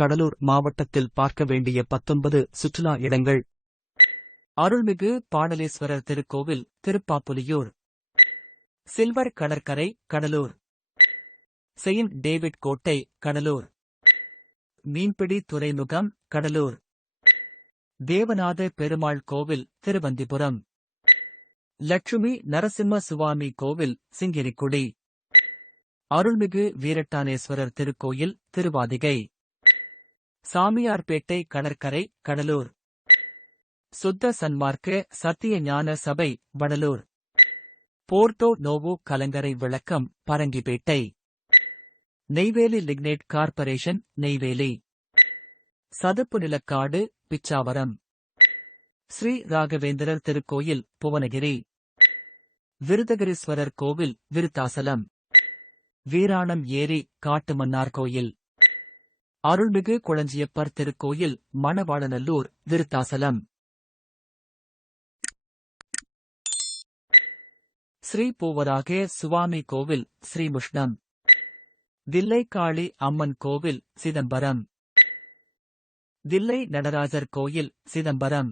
கடலூர் மாவட்டத்தில் பார்க்க வேண்டிய பத்தொன்பது சுற்றுலா இடங்கள். அருள்மிகு பாடலேஸ்வரர் திருக்கோவில் திருப்பாப்புலியூர். சில்வர் கடற்கரை கடலூர். செயின்ட் டேவிட் கோட்டை கடலூர். மீன்பிடி துறைமுகம் கடலூர். தேவநாத பெருமாள் கோவில் திருவந்திபுரம். லட்சுமி நரசிம்ம சுவாமி கோவில் சிங்கிரிக்குடி. அருள்மிகு வீரட்டானேஸ்வரர் திருக்கோயில் திருவாதிகை. சாமியார்பேட்டை கடற்கரை கடலூர். சுத்த சன்மார்க்க சத்திய ஞான சபை வடலூர். போர்ட்டோ நோவோ கலங்கரை விளக்கம் Parangipettai. Neyveli lignite corporation Neyveli. சதுப்பு நிலக்காடு பிச்சாவரம். ஸ்ரீ ராகவேந்திரர் திருக்கோயில் புவனகிரி. விருதகிரீஸ்வரர் கோவில் விருத்தாசலம். வீராணம் ஏரி காட்டுமன்னார் கோயில். அருள்மிகு குளஞ்சியப்பர் திருக்கோயில் மணவாளநல்லூர் விருத்தாசலம். ஸ்ரீபூவராகே சுவாமி கோவில் ஸ்ரீமுஷ்ணம் தில்லைக்காளி அம்மன் கோவில் சிதம்பரம். தில்லை நடராஜர் கோயில் சிதம்பரம்.